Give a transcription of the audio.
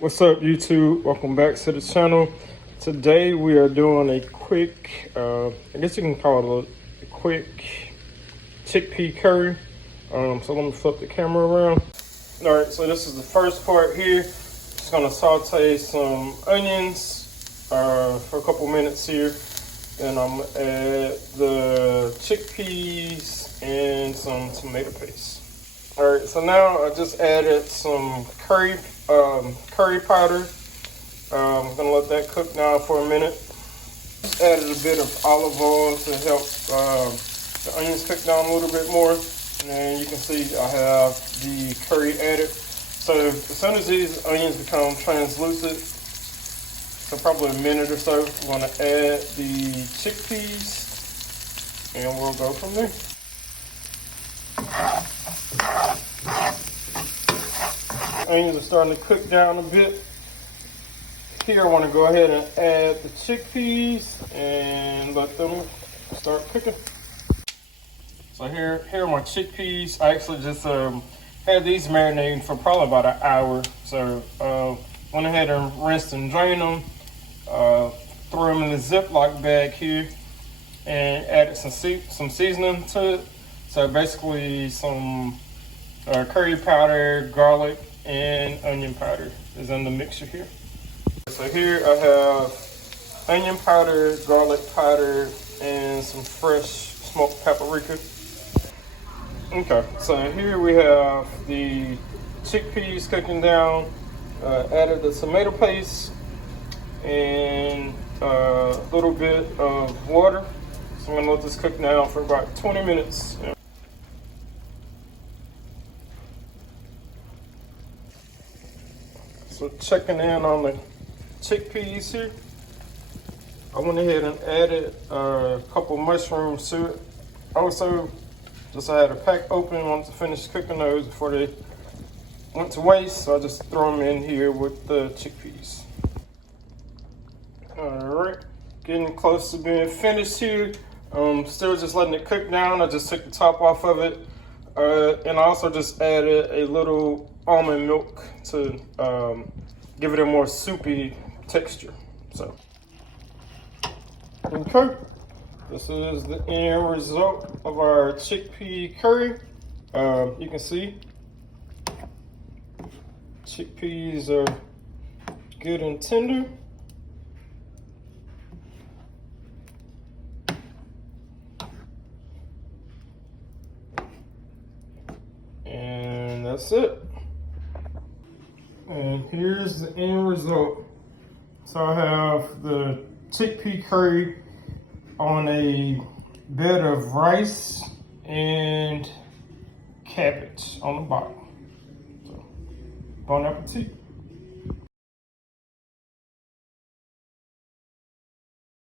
What's up, YouTube? Welcome back to the channel. Today we are doing a quick, I guess you can call it a quick chickpea curry. So let me flip the camera around. All right, so this is the first part here. Just gonna saute some onions for a couple minutes here. Then I'm gonna add the chickpeas and some tomato paste. All right, so now I just added some curry powder. I'm gonna let that cook now for a minute. Just added a bit of olive oil to help the onions cook down a little bit more. And then you can see I have the curry added. So as soon as these onions become translucent, so probably a minute or so, I'm gonna add the chickpeas and we'll go from there. Onions are starting to cook down a bit. Here I want to go ahead and add the chickpeas and let them start cooking. So here are my chickpeas. I actually just had these marinating for probably about an hour. So went ahead and rinsed and drained them. Threw them in the Ziploc bag here and added some seasoning to it. So basically some curry powder, garlic, and onion powder is in the mixture here. So here I have onion powder, garlic powder, and some fresh smoked paprika. Okay, so here we have the chickpeas cooking down. Added the tomato paste and a little bit of water. So I'm gonna let this cook now for about 20 minutes. So checking in on the chickpeas here. I went ahead and added a couple mushrooms to it. Also, just I had a pack open, wanted to finish cooking those before they went to waste, so I just throw them in here with the chickpeas. All right, getting close to being finished here. Still just letting it cook down. I just took the top off of it. And I also just added a little almond milk to give it a more soupy texture. So, okay, this is the end result of our chickpea curry. You can see chickpeas are good and tender. And that's it. And here's the end result. So I have the chickpea curry on a bed of rice and cabbage on the bottom. So, bon appetit.